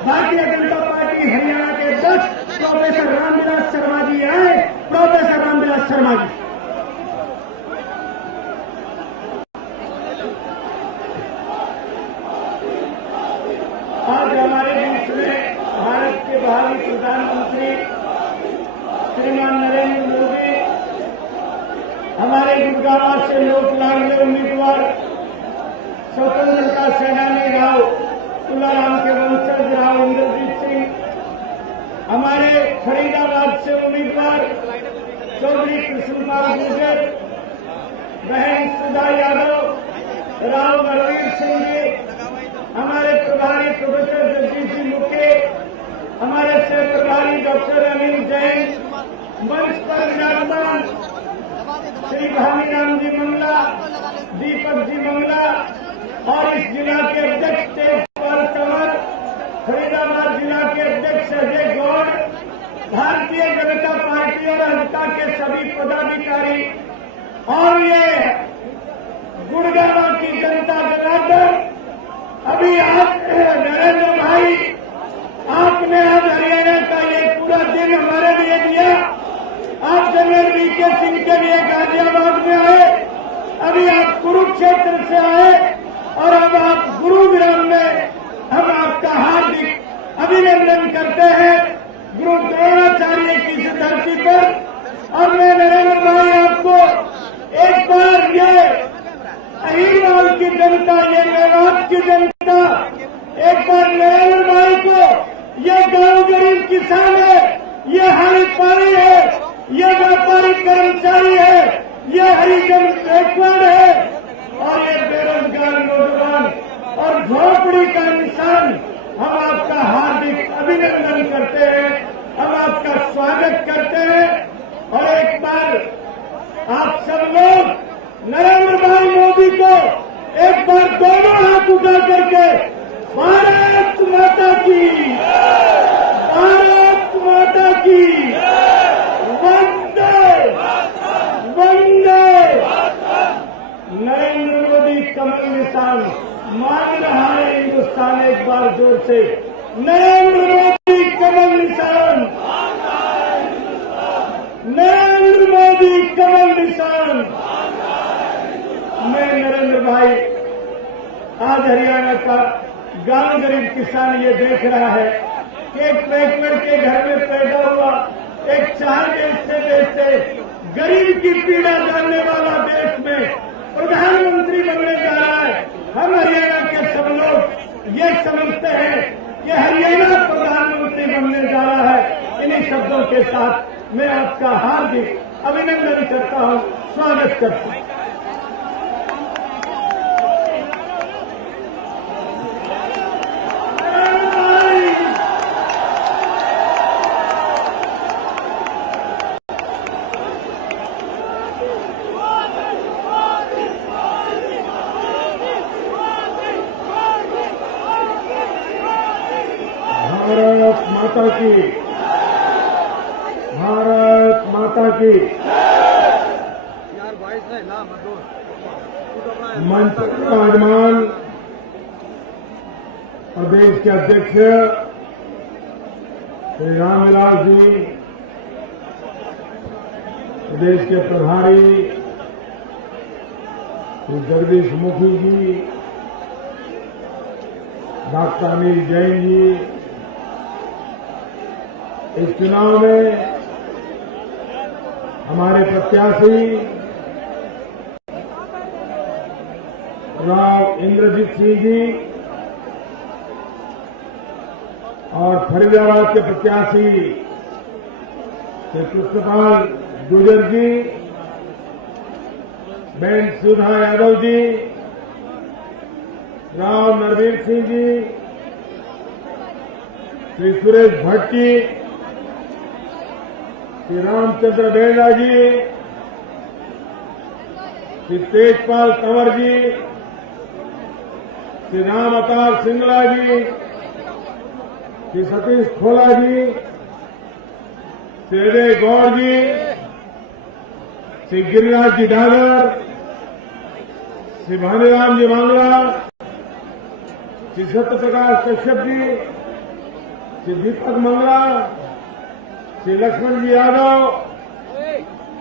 Bharatiya Janata party Haryana के अध्यक्ष professor Ramvilas Sharma ji आए। प्रोफेसर रामविलास शर्मा जी। आज हमारे बीच में भारत के भावी प्रधानमंत्री श्रीमान नरेंद्र मोदी, हमारे गुड़गांव से लोक लाडले उम्मीदवार स्वतंत्रता सेनानी राव तुलाराम के वंशज राव इंद्रजीत सिंह, हमारे फरीदाबाद से उम्मीदवार चौधरी कृष्णपाल गुर्जर, बहन सुधा यादव, राव बलवीर सिंह जी, हमारे प्रभारी प्रोफेसर जगदीश जी मुखे, हमारे सह प्रभारी डॉक्टर अनिल जैन, मंच पर विराजमान श्री भामीराम जी मंगला, दीपक जी मंगला और इस जिला के अध्यक्ष तेजपाल कंवर, फरीदाबाद जिला के अध्यक्ष अजय गौड़, भारतीय जनता पार्टी और हल्का के सभी पदाधिकारी और ये गुड़गांव की जनता जनार्दन। अभी आप नरेंद्र भाई, आपने आज हरियाणा का ये पूरा दिन हमारे लिए दिया। आप जनरल वीके सिंह के लिए गाजियाबाद में आए, अभी आप कुरुक्षेत्र से आए और अब आप गुरुग्राम में। हम आपका हार्दिक अभिनंदन करते हैं गुरु द्रोणाचार्य की इस धरती पर। और मैं नरेंद्र भाई आपको एक बार ये अहिरवाल की जनता, ये मेवात की जनता, एक बार नरेंद्र भाई को ये गांव गरीब किसान है, ये हरिपारी है, ये व्यापारी कर्मचारी है, ये हरिजन बैकवर्ड है और ये बेरोजगार नौजवान और झोपड़ी का इंसान। हम आपका हार्दिक अभिनंदन करते हैं, हम आपका स्वागत करते हैं। और एक बार आप सब लोग नरेंद्र भाई मोदी को एक बार दोनों हाथ उठा करके भारत माता की, भारत माता की, वंदे वंदे। नरेंद्र मोदी कमल निशान मांग रहा है हिंदुस्तान, एक बार जोर से नरेंद्र मोदी कमल निशान, नरेंद्र मोदी कमल निशान। मैं नरेंद्र भाई, आज हरियाणा का गांव गरीब किसान ये देख रहा है कि एक बैकवर्ड के घर में पैदा हुआ, एक चाय बेचते बेचते गरीब की पीड़ा जानने वाला देश में प्रधानमंत्री बनने जा रहा है। हम हरियाणा के सब लोग ये समझते हैं कि हरियाणा प्रधानमंत्री बनने जा रहा है। इन्हीं शब्दों के साथ मैं आपका हार्दिक अभिनंदन करता हूं, स्वागत करता हूं। भारत माता की, भारत माता की। मंच का यजमान प्रदेश के अध्यक्ष श्री रामविलास जी, प्रदेश के प्रभारी श्री जगदीश मुखी जी, डॉक्टर अनिल जैन जी, इस चुनाव में हमारे प्रत्याशी राव इंद्रजीत सिंह जी और फरीदाबाद के प्रत्याशी श्री कृष्णपाल गुर्जर जी, बहन सुधा यादव जी, राव नरवीर सिंह जी, श्री सुरेश भट्ट जी, श्री रामचंद्र बेड़ा जी, श्री तेजपाल कंवर जी, श्री राम अवतार सिंगला जी, श्री सतीश खोला जी, श्री अजय गौड़ जी, श्री गिरिराज जी डागर, श्री भामीराम जी मंगला, श्री सत्य प्रकाश कश्यप जी, श्री दीपक मंगला, श्री लक्ष्मण जी यादव,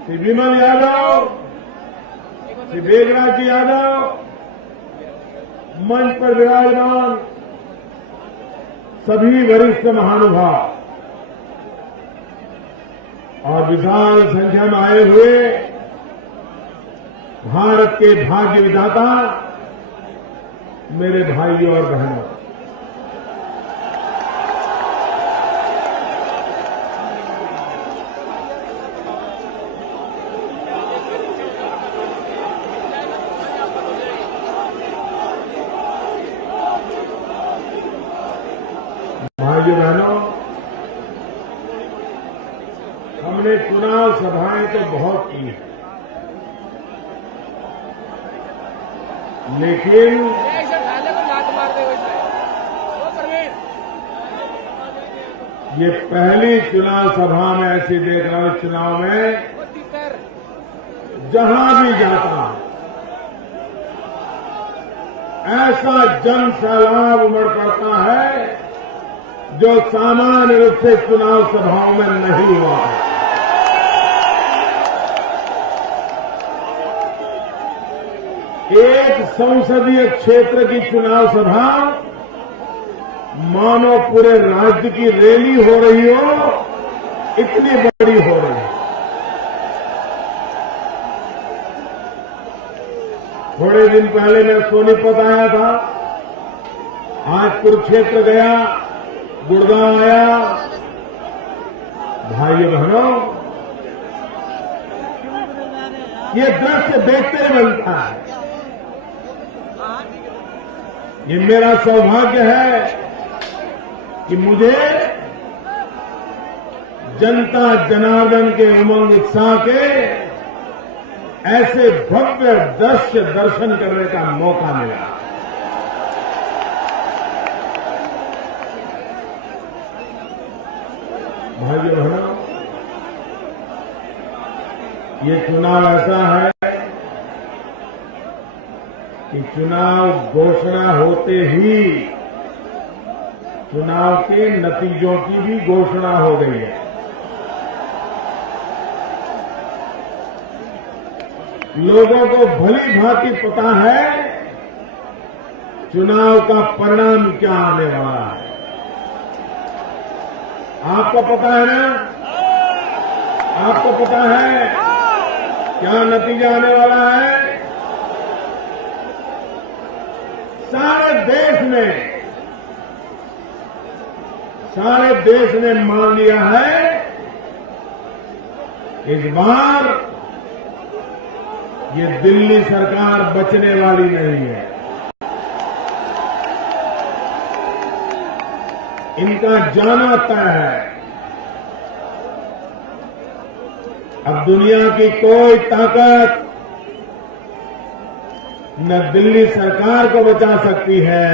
श्री विमल यादव, श्री बेगराज जी यादव, मंच पर विराजमान सभी वरिष्ठ महानुभाव और विशाल संख्या में आए हुए भारत के भाग्य विधाता मेरे भाइयों और बहनों, भाइयों बहनों, हमने चुनाव सभाएं तो बहुत की हैं, लेकिन ये पहली चुनाव सभा में ऐसी देख रहा हूं, चुनाव में जहां भी जाता हूं ऐसा जन सैलाब उमड़ पड़ता है जो सामान्य रूप से चुनाव सभाओं में नहीं हुआ है। एक संसदीय क्षेत्र की चुनाव सभा मानो पूरे राज्य की रैली हो रही हो, इतनी बड़ी हो रही है। थोड़े दिन पहले मैं सोनीपत आया था, आज कुरुक्षेत्र गया, गुड़गांव आया। भाइयों बहनों, ये दृश्य देखते ही बनता है। ये मेरा सौभाग्य है कि मुझे जनता जनार्दन के उमंग उत्साह के ऐसे भव्य दृश्य दर्शन करने का मौका मिला। भाइयों बहनों, ये चुनाव ऐसा है कि चुनाव घोषणा होते ही चुनाव के नतीजों की भी घोषणा हो गई है। लोगों को भली भांति पता है चुनाव का परिणाम क्या आने वाला है। आपको पता है ना? आपको पता है क्या नतीजा आने वाला है? सारे देश ने मान लिया है इस बार ये दिल्ली सरकार बचने वाली नहीं है। इनका जाना तय है। अब दुनिया की कोई ताकत न दिल्ली सरकार को बचा सकती है,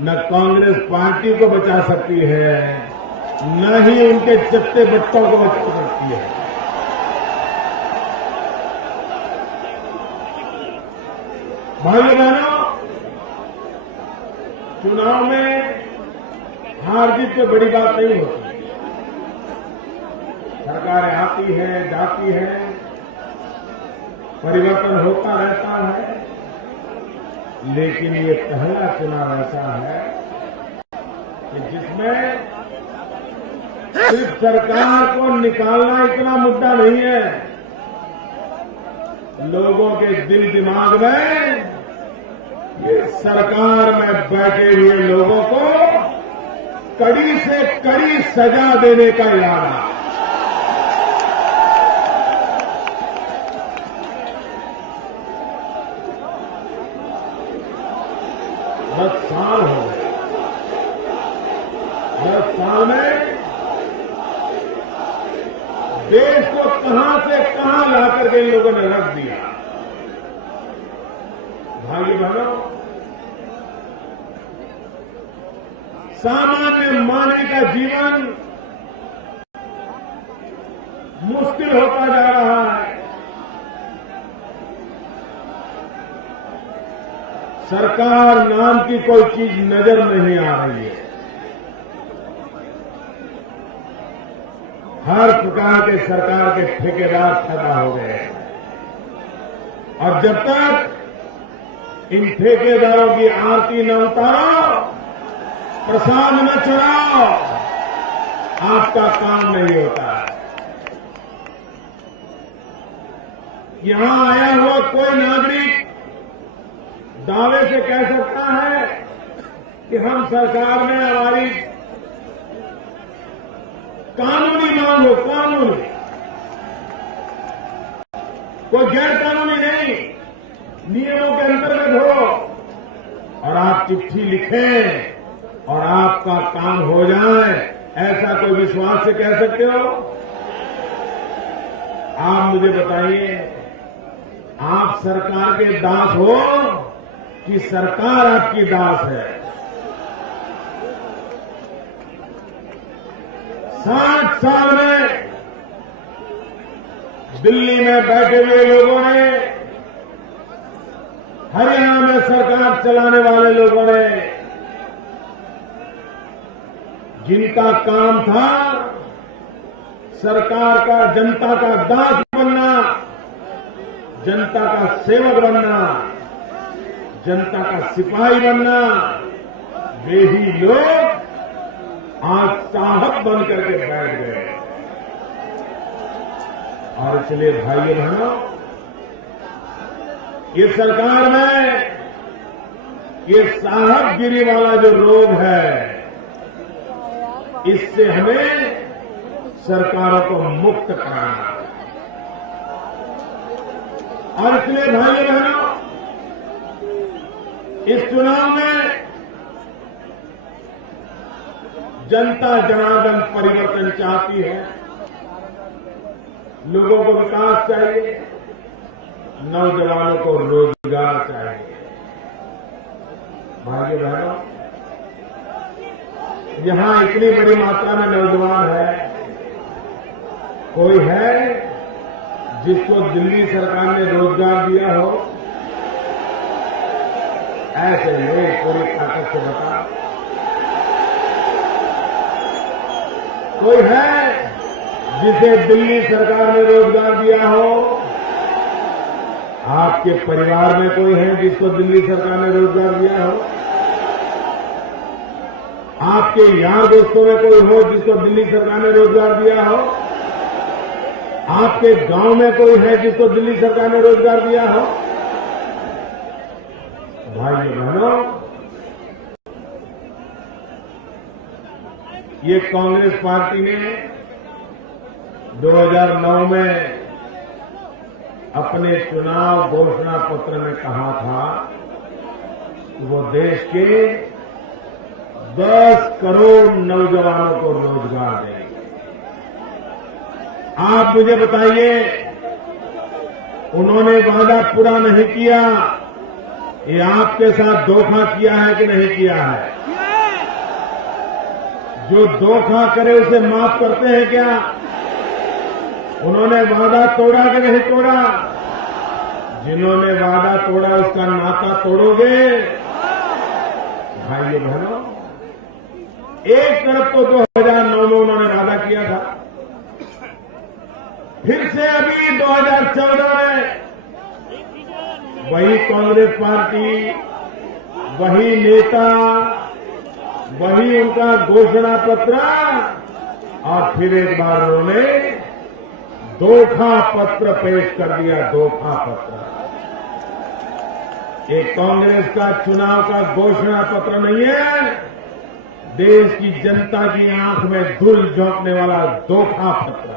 न कांग्रेस पार्टी को बचा सकती है, न ही उनके चट्टे बट्टों को बचा सकती है। भाइयों बहनों, चुनाव में हार जीत तो बड़ी बात नहीं होती। सरकारें आती हैं, जाती हैं, परिवर्तन होता रहता है, लेकिन ये पहला चुनाव ऐसा है कि जिसमें सिर्फ सरकार को निकालना इतना मुद्दा नहीं है, लोगों के दिल दिमाग में ये सरकार में बैठे हुए लोगों को कड़ी से कड़ी सजा देने का इरादा। 10 साल हो गए। 10 साल में देश को कहां से कहां लाकर के इन लोगों ने रख दिया। भाइयों बहनों, सामान्य मानव का जीवन मुश्किल होता जा रहा है। सरकार नाम की कोई चीज नजर नहीं आ रही है। हर प्रकार के सरकार के ठेकेदार पैदा हो गए और जब तक इन ठेकेदारों की आरती न उतारो, प्रसाद न चढ़ाओ, आपका काम नहीं होता। यहां आया हुआ कोई नागरिक दावे से कह सकता है कि हम सरकार में हमारी कानूनी मांग हो, कानूनी, कोई गैर कानूनी नहीं, नियमों के अंतर्गत हो, और आप चिट्ठी लिखें और आपका काम हो जाए, ऐसा कोई विश्वास से कह सकते हो? आप मुझे बताइए, आप सरकार के दास हो कि सरकार आपकी दास है? 60 साल में दिल्ली में बैठे हुए लोगों ने, हरियाणा में सरकार चलाने वाले लोगों ने, जिनका काम था सरकार का, जनता का दास बनना, जनता का सेवक बनना, जनता का सिपाही बनना, वे ही लोग आज चाहत बन करके बैठ गए। और इसलिए भाइयों बहनों, ये सरकार में ये साहबगिरी वाला जो रोग है, इससे हमें सरकारों को मुक्त कराना। और इसलिए भाइयों बहनों, इस चुनाव में जनता जनार्दन परिवर्तन चाहती है, लोगों को विकास चाहिए, नौजवानों को रोजगार चाहिए। भाइयों बहनों, यहां इतनी बड़ी मात्रा में नौजवान है, कोई है जिसको दिल्ली सरकार ने रोजगार दिया हो? ऐसे लोग पूरी ताकत से बता। कोई है जिसे दिल्ली सरकार ने रोजगार दिया हो? आपके परिवार में कोई है जिसको दिल्ली सरकार ने रोजगार दिया हो? आपके यार दोस्तों में कोई हो जिसको दिल्ली सरकार ने रोजगार दिया हो? आपके गांव में कोई है जिसको दिल्ली सरकार ने रोजगार दिया हो? भाइयों बहनों, ये कांग्रेस पार्टी ने 2009 में अपने चुनाव घोषणा पत्र में कहा था कि वो देश के 10 करोड़ नौजवानों को रोजगार देंगे। आप मुझे बताइए, उन्होंने वादा पूरा नहीं किया, ये आपके साथ धोखा किया है कि नहीं किया है? जो धोखा करे उसे माफ करते हैं क्या? उन्होंने वादा तोड़ा कि नहीं तोड़ा? जिन्होंने वादा तोड़ा उसका नाता तोड़ोगे? भाइयों बहनों, एक तरफ तो 2009 में उन्होंने वादा किया था, फिर से अभी 2014 में वही कांग्रेस पार्टी, वही नेता, वही उनका घोषणा पत्र, और फिर एक बार उन्होंने धोखा पत्र पेश कर दिया। धोखा पत्र एक कांग्रेस का चुनाव का घोषणा पत्र नहीं है, देश की जनता की आंख में धूल झोंकने वाला धोखा पत्र है।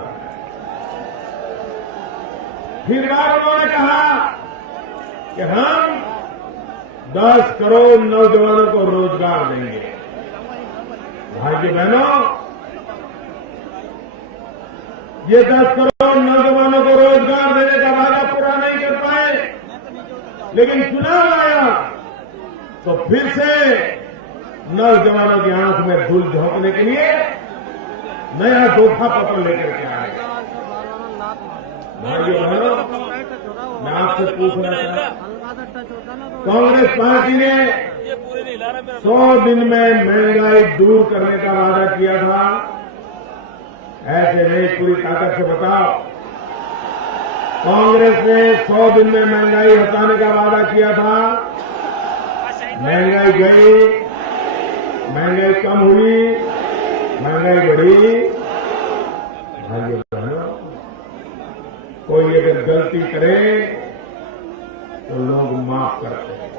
फिर बार उन्होंने कहा कि हम 10 करोड़ नौजवानों को रोजगार देंगे। भाइयों बहनों, ये 10 करोड़ नौजवानों को रोजगार देने का वादा पूरा नहीं कर पाए, लेकिन चुनाव आया तो फिर से नौजवानों की आंख में धूल झोंकने के लिए नया धोखा पत्र लेकर के आए। भाइयों बहनों, मैं आपसे पूछना चाहता हूं, कांग्रेस पार्टी ने 100 दिन में महंगाई दूर करने का वादा किया था, ऐसे नहीं, पूरी ताकत से बताओ। कांग्रेस ने 100 दिन में महंगाई हटाने का वादा किया था, महंगाई गई, महंगाई कम हुई, महंगाई बढ़ी। भाइयों बहनों, कोई अगर गलती करे तो लोग माफ करते हैं,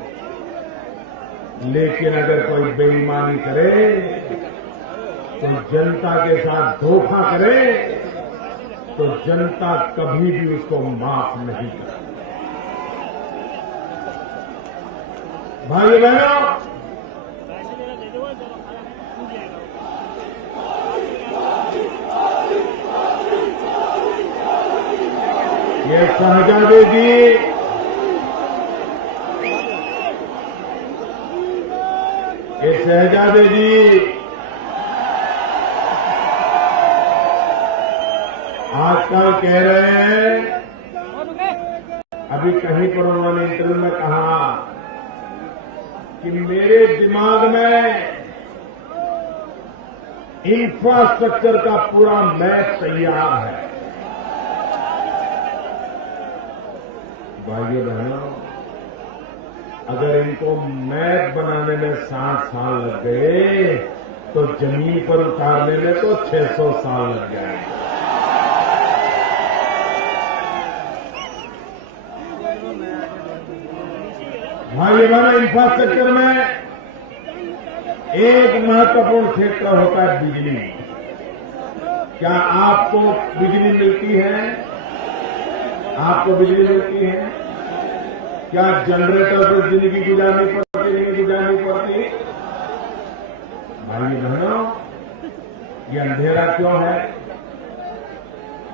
लेकिन अगर कोई बेईमानी करे तो जनता के साथ धोखा करे तो जनता कभी भी उसको माफ नहीं करती। भाइयों बहनों, ये शहजादे जी आजकल कह रहे हैं, अभी कहीं पर उन्होंने इंटरव्यू में कहा कि मेरे दिमाग में इंफ्रास्ट्रक्चर का पूरा मैप तैयार है। भाइयों बहनों, अगर इनको मैप बनाने में 60 साल लग गए तो जमीन पर उतारने में तो 600 साल लग जाएंगे। भाइयों बहनों, इंफ्रास्ट्रक्चर में एक महत्वपूर्ण क्षेत्र होता है बिजली। क्या आपको बिजली मिलती है? आपको बिजली मिलती है? क्या जनरेटर से जिंदगी गुजारनी पड़ती, नहीं गुजारनी पड़ती? भाई बहनों, ये अंधेरा क्यों है?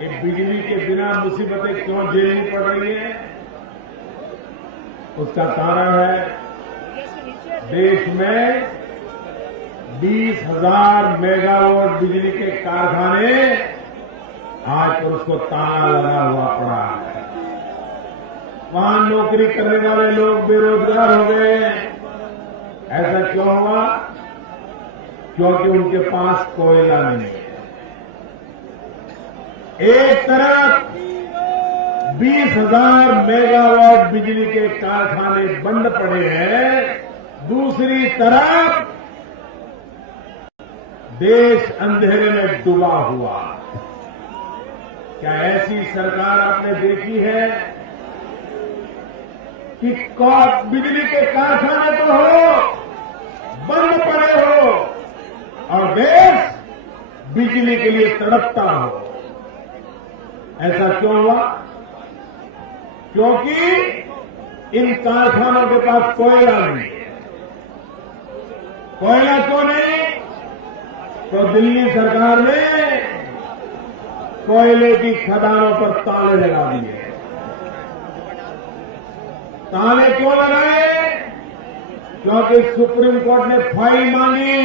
ये बिजली के बिना मुसीबतें क्यों झेलनी पड़ रही है? उसका कारण है देश में 20,000 मेगावाट बिजली के कारखाने आज पर उसको ताला लगा हुआ पड़ा है। वहां नौकरी करने वाले लोग बेरोजगार हो गए। ऐसा क्यों हुआ? क्योंकि उनके पास कोयला नहीं है। एक तरफ 20,000 मेगावाट बिजली के कारखाने बंद पड़े हैं, दूसरी तरफ देश अंधेरे में डूबा हुआ। क्या ऐसी सरकार आपने देखी है कि बिजली के कारखाने तो हो, बंद पड़े हो और देश बिजली के लिए तड़पता हो? ऐसा क्यों हुआ? क्योंकि इन कारखानों के पास कोयला नहीं है। कोयला क्यों नहीं? तो दिल्ली सरकार ने कोयले की खदानों पर ताले लगा दिए। ताले क्यों लगाए? क्योंकि सुप्रीम कोर्ट ने फाइल मांगी,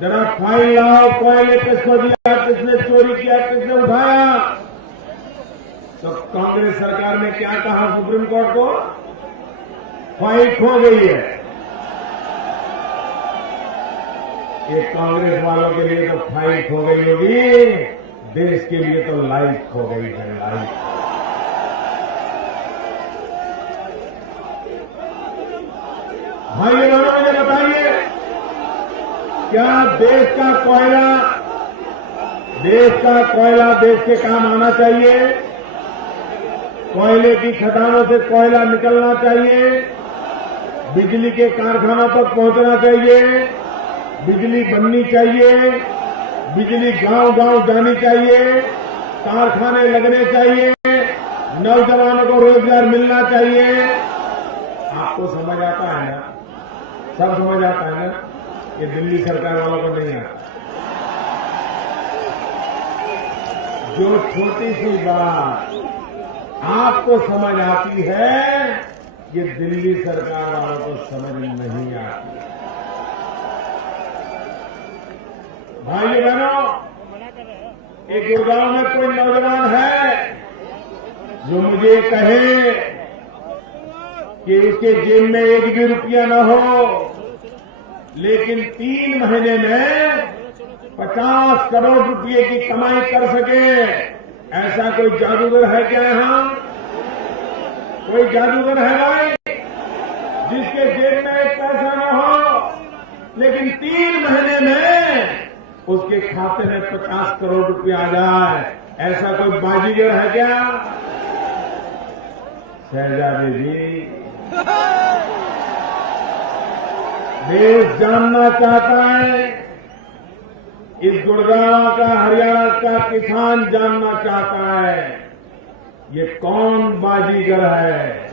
जरा फाइल लाओ, कोयले किसको दिया, किसने चोरी किया, किसने उठाया। तो कांग्रेस सरकार ने क्या कहा सुप्रीम कोर्ट को? फाइल खो गई है। ये कांग्रेस वालों के लिए तो फाइल खो गई होगी, देश के लिए तो लाइफ खो गई है, लाइफ। भाइयों बहनों, मुझे बताइए, क्या देश का कोयला देश के काम आना चाहिए? कोयले की खदानों से कोयला निकलना चाहिए, बिजली के कारखानों तक पहुंचना चाहिए, बिजली बननी चाहिए, बिजली गांव-गांव जानी चाहिए, कारखाने लगने चाहिए, नौजवानों को रोजगार मिलना चाहिए। आपको समझ आता है ना? सब समझ आता है ना? ये दिल्ली सरकार वालों को नहीं आता। जो छोटी सी बात आपको समझ आती है, ये दिल्ली सरकार वालों को समझ नहीं आती। भाइयों बहनों, एक गुड़गांव में कोई नौजवान है जो मुझे कहे कि उसके जेब में एक भी रुपया न हो, लेकिन 3 महीने में 50 करोड़ रुपए की कमाई कर सके, ऐसा कोई जादूगर है क्या यहां? कोई जादूगर है भाई जिसके जेब में एक पैसा न हो, लेकिन 3 महीने में उसके खाते में 50 करोड़ रुपया आ जाए? ऐसा कोई बाजीगर है क्या? शहजादी जी, देश जानना चाहता है, इस गुड़गांव का, हरियाणा का किसान जानना चाहता है, ये कौन बाजीगर है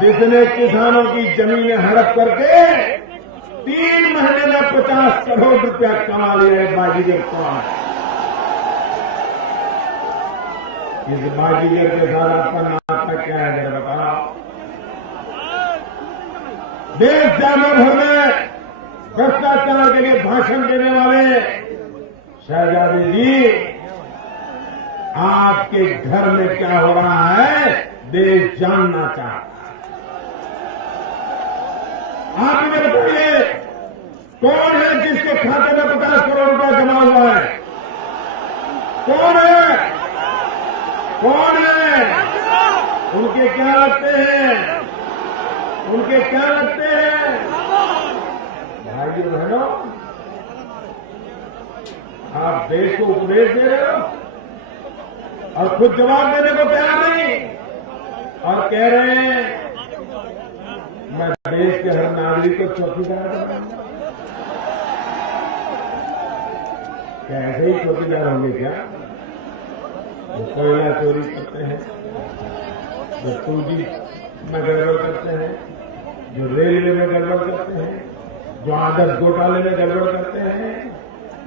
जिसने किसानों की जमीनें हड़प करके 3 महीने में 50 करोड़ रुपया कमा लिया है? बाजीगर कौन है? इस बाजीगर के साथ आपका नाता क्या है जरा बताओ? देश जाना भर में भ्रष्टाचार के लिए भाषण देने वाले शहजादी जी, आपके घर में क्या हो रहा है देश जानना चाहता है। आप मुझे बताइए, कौन है जिसके खाते में 50 करोड़ रुपया जमा हुआ है? कौन है? कौन है? उनके क्या लगते हैं? उनके क्या लगते हैं? भाइयों बहनों, आप देश को उपदेश दे रहे हो और खुद जवाब देने को तैयार नहीं, और कह रहे हैं मैं देश के हर नागरिक को चौकीदार बनाऊंगा। क्या ऐसे ही चौकीदार होंगे क्या? जो कोयला चोरी करते हैं, जो 2G में गड़बड़ करते हैं, जो रेलवे में गड़बड़ करते हैं, जो आदर्श घोटाले में गड़बड़ करते हैं,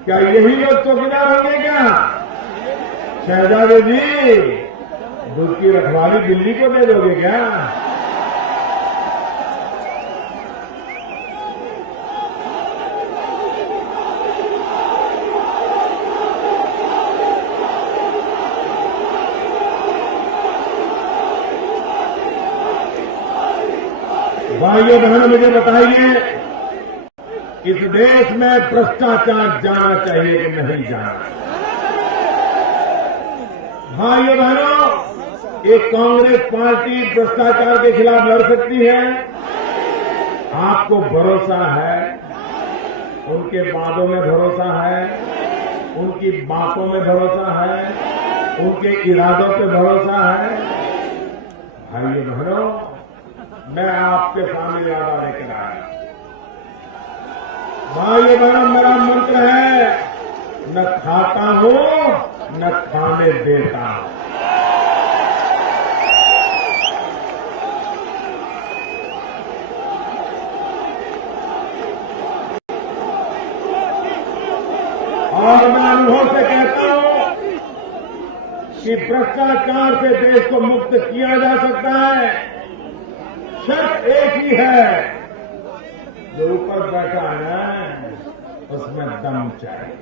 क्या यही लोग चौकीदार होंगे क्या? शहजादे जी, दूध की रखवाली दिल्ली को दे दोगे क्या? भाइयों बहनों, मुझे बताइए, इस देश में भ्रष्टाचार जाना चाहिए कि नहीं जाना? भाइयों बहनों, एक कांग्रेस पार्टी भ्रष्टाचार के खिलाफ लड़ सकती है? आपको भरोसा है? उनके वादों में भरोसा है? उनकी बातों में भरोसा है? उनके इरादों पे भरोसा है? भाइयों बहनों, मैं आपके सामने याद लेकर आया। भाइयों बहनों, मेरा मंत्र है, न खाता हूं न खाने देता हूं। और मैं अनुभव से कहता हूं कि भ्रष्टाचार से देश को मुक्त किया जा सकता है। शर्त एक ही है, जो ऊपर बैठा है उसमें दम चाहिए।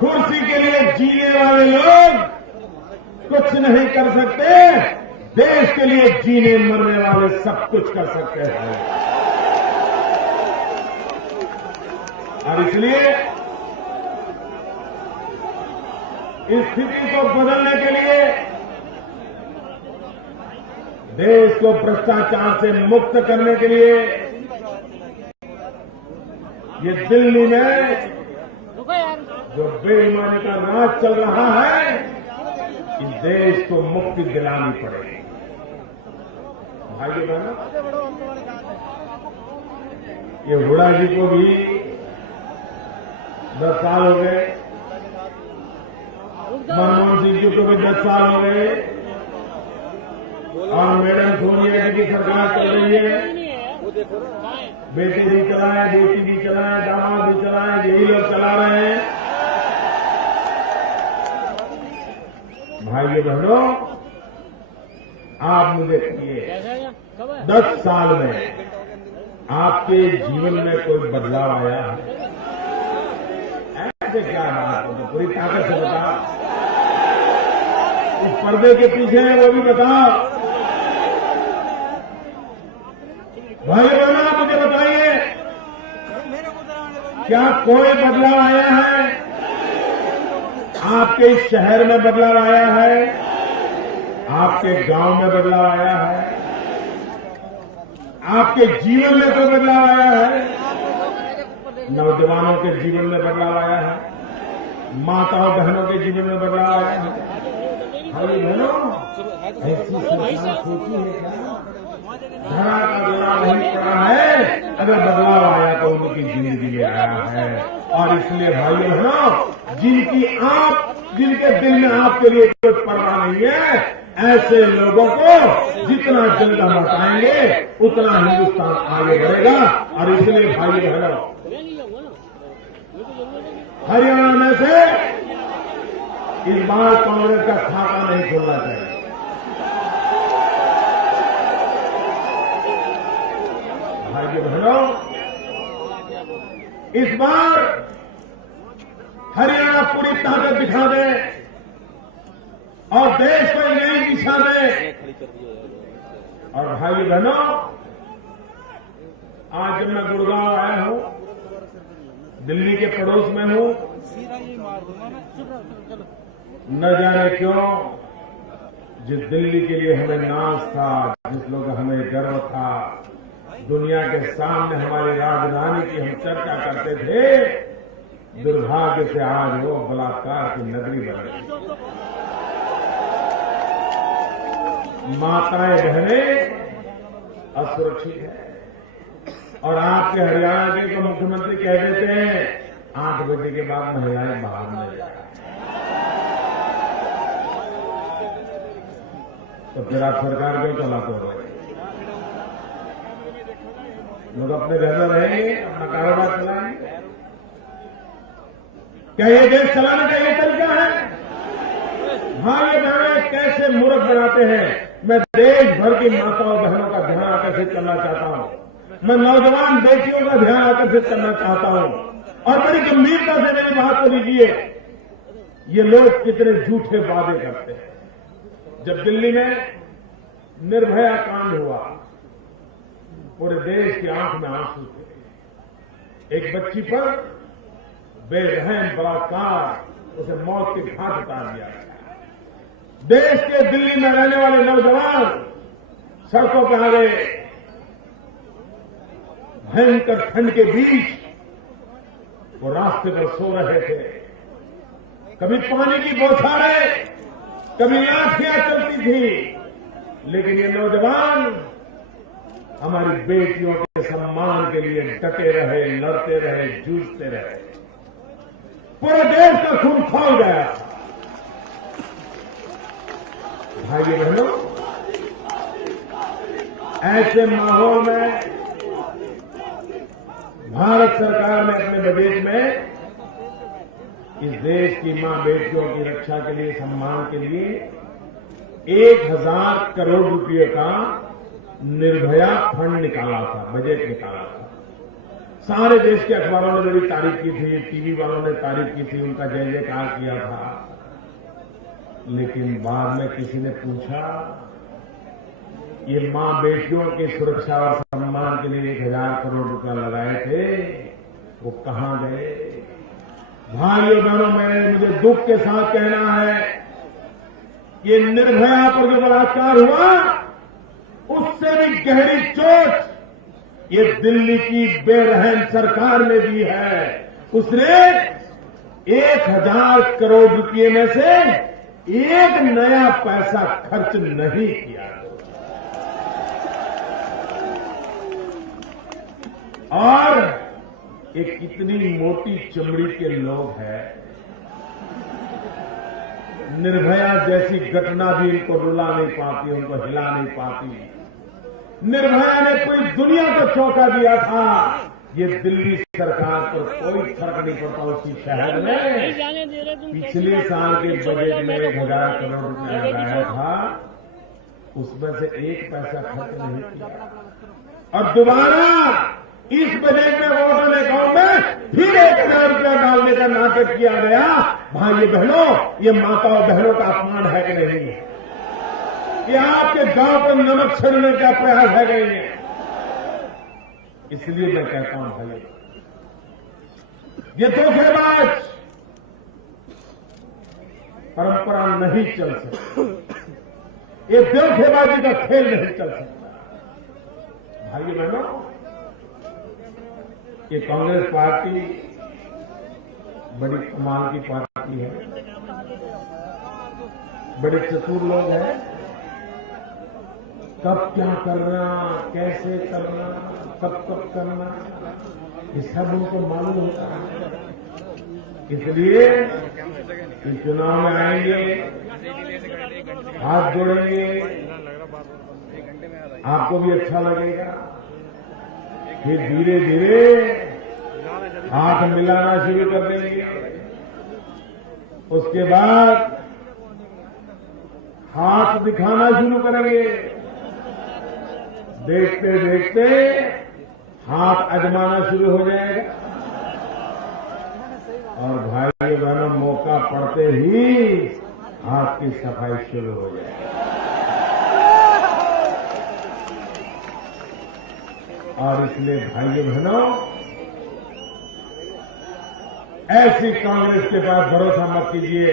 कुर्सी के लिए जीने वाले लोग कुछ नहीं कर सकते, देश के लिए जीने मरने वाले सब कुछ कर सकते हैं। और इसलिए इस स्थिति को बदलने के लिए, देश को भ्रष्टाचार से मुक्त करने के लिए, ये दिल्ली में जो बेईमानी का राज चल रहा है, इस देश को मुक्ति दिलानी पड़ेगी। भाइयों बहनों, ये हुड्डा जी को भी 10 साल हो गए, मनमोहन सिंह जी को भी 10 साल हो गए, और मैडम सोनिया जी की सरकार चल रही है। बेटे भी चलाए, बेटी भी चलाए, दामाद भी चलाए, यही लोग चला रहे हैं। भाइयों बहनों, आप मुझे कहिए, 10 साल में आपके जीवन में कोई बदलाव आया है? ऐसे क्या रहा? तो पूरी ताकत से बताओ, उस पर्दे के पीछे है वो भी बताओ। क्या कोई बदलाव आया है? आपके इस शहर में बदलाव आया है? आपके गांव में बदलाव आया है? आपके जीवन में कोई बदलाव आया है? नौजवानों के जीवन में बदलाव आया है? माताओं बहनों के जीवन में बदलाव आया है? भाई बहनों, ऐसी सरकार सोची है क्या? धरा का दौरा नहीं पड़ा है, अगर बदलाव आया तो उनकी जिंदगी में आया है। और इसलिए भाई बहनों, जिनके दिल में आपके लिए कोई परवाह नहीं है, ऐसे लोगों को जितना जल्द हम हटाएंगे उतना हिंदुस्तान आगे बढ़ेगा। और इसलिए भाई बहनों, हरियाणा में से इस बार कांग्रेस का खाता नहीं खोलना चाहिए। भाई बहनों, इस बार हरियाणा पूरी ताकत दिखा दे और देश को एक नई दिशा दे। और भाई बहनों, आज जब मैं गुड़गांव आया हूं, दिल्ली के पड़ोस में हूं, न जाने क्यों जिस दिल्ली के लिए हमें नाज था, जिस लोग हमें गर्व था, दुनिया के सामने हमारी राजधानी की हम चर्चा करते थे, दुर्भाग्य से आज वो बलात्कार की नगरी बन गई। माताएं बहनें असुरक्षित है। और आपके हरियाणा के तो मुख्यमंत्री कह देते हैं 8 बजे के बाद महिलाएं बाहर न जाए। तो फिर आप सरकार क्यों चलाते हो रहे? लोग अपने घर में रहेंगे, अपना कारोबार चलाएंगे। क्या ये देश चलाने का ये तरीका है? भाई बहनें कैसे मूर्ख बनाते हैं। मैं देश भर की माताओं बहनों का ध्यान आकर्षित करना चाहता हूं। मैं नौजवान बेटियों का ध्यान आकर्षित करना चाहता हूं। और बड़ी गंभीरता से मेरी बात को लीजिए। ये लोग कितने झूठे वादे करते हैं। जब दिल्ली में निर्भया कांड हुआ, पूरे देश की आंख में आंसू थे। एक बच्ची पर बेरहम बलात्कार, उसे मौत के घाट उतार दिया। देश के दिल्ली में रहने वाले नौजवान सड़कों पर आ गए। भयंकर ठंड के बीच वो रास्ते पर सो रहे थे। कभी पानी की बौछारें, कभी लाठियां चलती थी, लेकिन ये नौजवान हमारी बेटियों के सम्मान के लिए डटे रहे, लड़ते रहे, जूझते रहे। पूरे देश का खून खौल गया। भाइयों बहनों, ऐसे माहौल में भारत सरकार ने अपने बजट में इस देश की मां बेटियों की रक्षा के लिए, सम्मान के लिए 1000 करोड़ रुपए का निर्भया फंड निकाला था, बजट निकाला था। सारे देश के अखबारों ने बड़ी तारीफ की थी, टीवी वालों ने तारीफ की थी, उनका जय जयकार किया था। लेकिन बाद में किसी ने पूछा, ये मां बेटियों की सुरक्षा और सम्मान के लिए 1000 करोड़ रुपया लगाए थे, वो कहां गए? भाइयों बहनों, मुझे दुख के साथ कहना है, ये निर्भया पर जो बलात्कार हुआ, उससे भी गहरी चोट ये दिल्ली की बेरहम सरकार ने दी है। उसने 1000 करोड़ रुपये में से एक नया पैसा खर्च नहीं किया। और एक कितनी मोटी चमड़ी के लोग हैं। निर्भया जैसी घटना भी इनको रुला नहीं पाती, उनको हिला नहीं पाती। निर्भया ने पूरी दुनिया को चौंका दिया था। ये दिल्ली सरकार पर कोई फर्क नहीं पड़ता। उसी शहर में पिछले साल के बजट में 1000 करोड़ रुपया लगाया था, उसमें से एक पैसा खर्च नहीं किया। और दोबारा इस बजट में वोटों अकाउंट में फिर 1000 रुपया डालने का नाटक किया गया। भाइयों बहनों, ये माताओं बहनों का अपमान है कि नहीं? ये आपके गांव पर नमक छिड़कने का प्रयास है कि नहीं? इसलिए मैं कहता हूं भाई, ये धोखेबाज परंपरा नहीं चल सकती। ये धोखेबाजी का खेल नहीं चल सकता। भाइयों बहनों, ये कांग्रेस पार्टी बड़ी कमाल की पार्टी है, बड़े चतुर लोग हैं। कब क्या करना, कैसे करना, कब करना, ये सब उनको मालूम होता है। इसलिए इस चुनाव में आएंगे, हाथ जोड़ेंगे, आपको भी अच्छा लगेगा। फिर धीरे धीरे हाथ मिलाना शुरू कर देंगे। उसके बाद हाथ दिखाना शुरू करेंगे। देखते देखते हाथ आजमाना शुरू हो जाएगा और भाइयों बहनों, मौका पड़ते ही हाथ की सफाई शुरू हो जाएगी। और इसलिए भाइयों बहनों, ऐसी कांग्रेस के पास भरोसा मत कीजिए।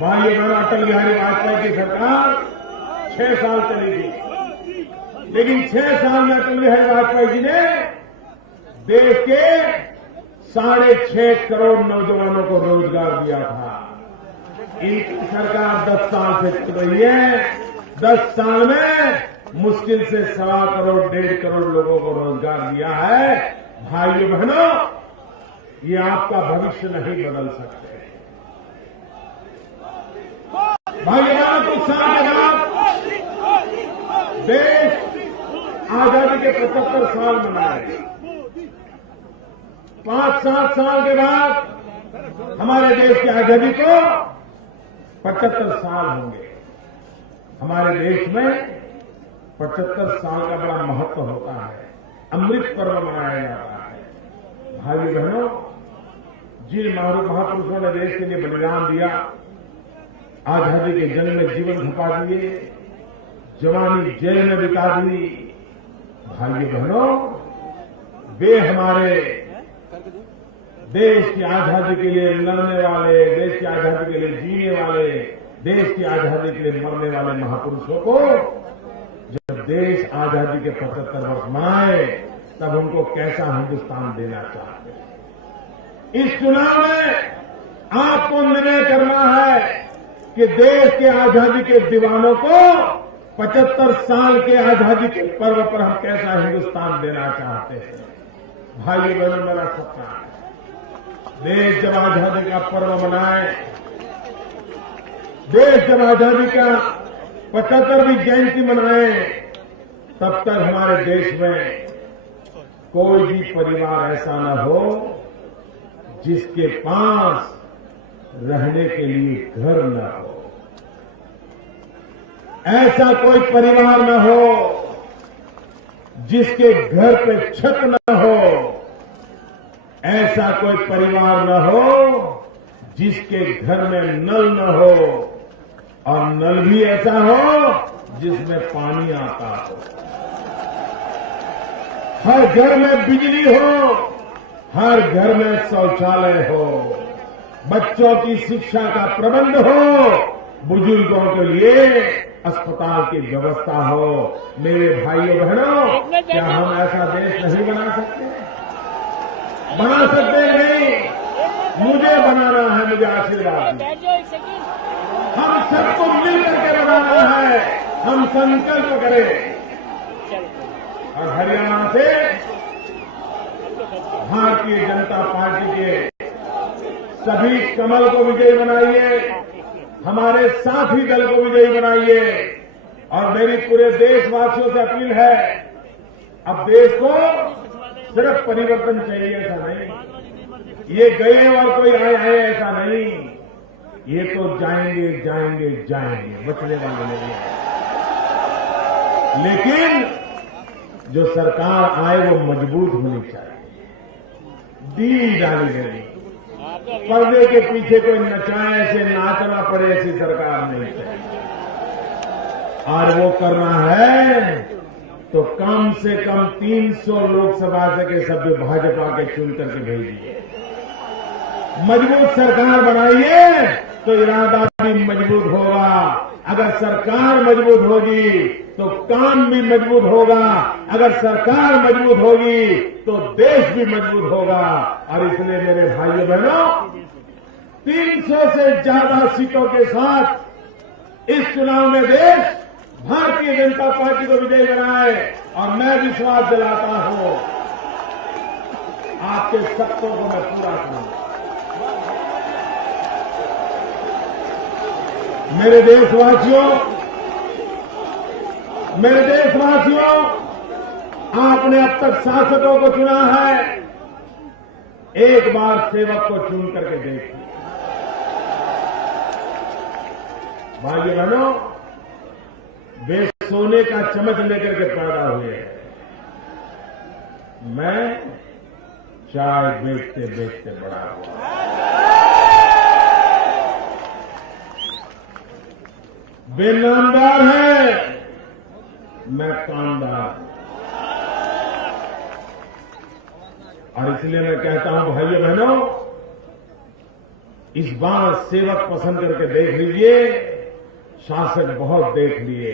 भाइयों बहनों, अटल बिहारी वाजपेयी की सरकार 6 साल चली थी, लेकिन 6 साल में अटल बिहारी वाजपेयी जी ने देश के 6.5 करोड़ नौजवानों को रोजगार दिया था। इनकी सरकार 10 साल से चल रही है। 10 साल में मुश्किल से 1.25 करोड़ 1.5 करोड़ लोगों को रोजगार दिया है। भाइयों बहनों, ये आपका भविष्य नहीं बदल सकते। भाइयों बहनों, कुछ साल के बाद देश आजादी के 75 साल मनाए। 5-7 साल के बाद हमारे देश की आजादी को 75 साल होंगे। हमारे देश में 75 साल का बड़ा महत्व होता है। अमृत पर्व मनाया जाता है। भाई बहनों, जिन महापुरुषों ने देश के लिए बलिदान दिया, आजादी के जंग में जीवन खपा दिए, जवानी जेल में बिता दी, भाई बहनों, वे हमारे देश की आजादी के लिए लड़ने वाले, देश की आजादी के लिए जीने वाले, देश की आजादी के लिए मरने वाले महापुरुषों को जब देश आजादी के 75 वर्ष मनाए, तब उनको कैसा हिंदुस्तान देना चाहते हैं। इस चुनाव में आपको निर्णय करना है कि देश के आजादी के दीवानों को 75 साल के आजादी के पर्व पर हम कैसा हिंदुस्तान देना चाहते हैं। भाइयों बहनों, मेरा सपना है देश जब आजादी का पर्व मनाए, देश जब आजादी का 75वीं जयंती मनाए, तब तक हमारे देश में कोई भी परिवार ऐसा न हो जिसके पास रहने के लिए घर न हो। ऐसा कोई परिवार न हो जिसके घर पे छत न हो। ऐसा कोई परिवार न हो जिसके घर में नल न हो, और नल भी ऐसा हो जिसमें पानी आता हो। हर घर में बिजली हो, हर घर में शौचालय हो, बच्चों की शिक्षा का प्रबंध हो, बुजुर्गों के लिए अस्पताल की व्यवस्था हो। मेरे भाइयों बहनों, क्या हम ऐसा देश नहीं बना सकते? बना सकते नहीं? मुझे बनाना है, मुझे आशीर्वाद दीजिए। हम सबको मिलकर के बनाना है। हम संकल्प करें और हरियाणा से भारतीय जनता पार्टी के सभी कमल को विजयी बनाइए, हमारे साथी दल को विजयी बनाइए। और मेरी पूरे देशवासियों से अपील है, अब देश को सिर्फ परिवर्तन चाहिए ऐसा नहीं, ये गए और कोई आए ऐसा नहीं, ये तो जाएंगे जाएंगे जाएंगे, बचने वाले नहीं है। लेकिन जो सरकार आए वो मजबूत होनी चाहिए, दी जानी चाहिए। पर्दे के पीछे कोई नचाए, ऐसे नाचना पड़े, ऐसी सरकार नहीं चाहिए। और वो करना है तो कम से कम 300 लोकसभा के सभ्य भाजपा के चुन करके भेजिए। मजबूत सरकार बनाइए तो इरादा भी मजबूत होगा। अगर सरकार मजबूत होगी तो काम भी मजबूत होगा। अगर सरकार मजबूत होगी तो देश भी मजबूत होगा। और इसलिए मेरे भाइयों बहनों, 300 से ज्यादा सीटों के साथ इस चुनाव में देश भारतीय जनता पार्टी को विजयी बनाए। और मैं विश्वास दिलाता हूं आपके सपनों को मैं पूरा करूंगा। मेरे देशवासियों, आपने अब तक शासकों को चुना है, एक बार सेवक को चुन करके देखिए। भाइयों बहनों, वे सोने का चम्मच लेकर के पैदा हुए हैं। मैं चाय बेचते बेचते बड़ा हुआ। वे नामदार हैं, मैं कामदार हूं। और इसलिए मैं कहता हूं भाइयों बहनों, इस बार सेवक पसंद करके देख लीजिए। शासक बहुत देख लिए,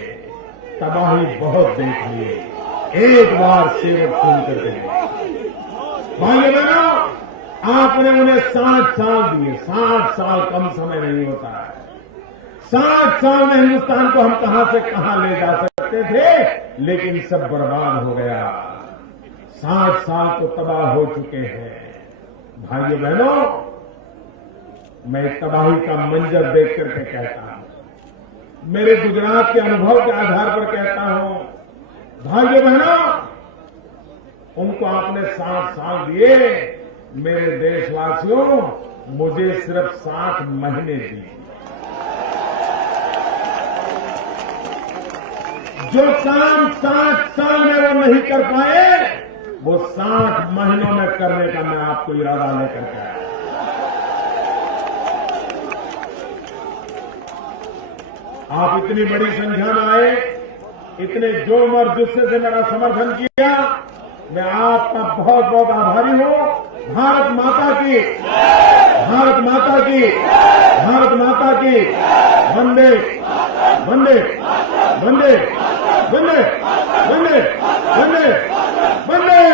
तबाही बहुत देख लिए, एक बार सेवक चुन करके देखिए। भाइयों बहनों, आपने उन्हें 60 साल दिए। 60 साल कम समय नहीं होता है। 60 साल में हिंदुस्तान को हम कहां से कहां ले जा सकते थे, लेकिन सब बर्बाद हो गया। 60 साल तो तबाह हो चुके हैं। भाइयों बहनों, मैं तबाही का मंजर देख करके कहता हूं, मेरे गुजरात के अनुभव के आधार पर कहता हूं, भाइयों बहनों, उनको आपने 60 साल दिए। मेरे देशवासियों, मुझे सिर्फ 60 महीने दिए। जो काम 60 साल में वो नहीं कर पाए, वो 60 महीनों में करने का मैं आपको इरादा लेकर के आया। आप इतनी बड़ी संख्या में आए, इतने जोम और जुस्से से मेरा समर्थन किया, मैं आपका बहुत बहुत आभारी हूं। भारत माता की, भारत माता की, भारत माता की। वंदे वंदे वंदे वंदे वंदे वंदे वंदे।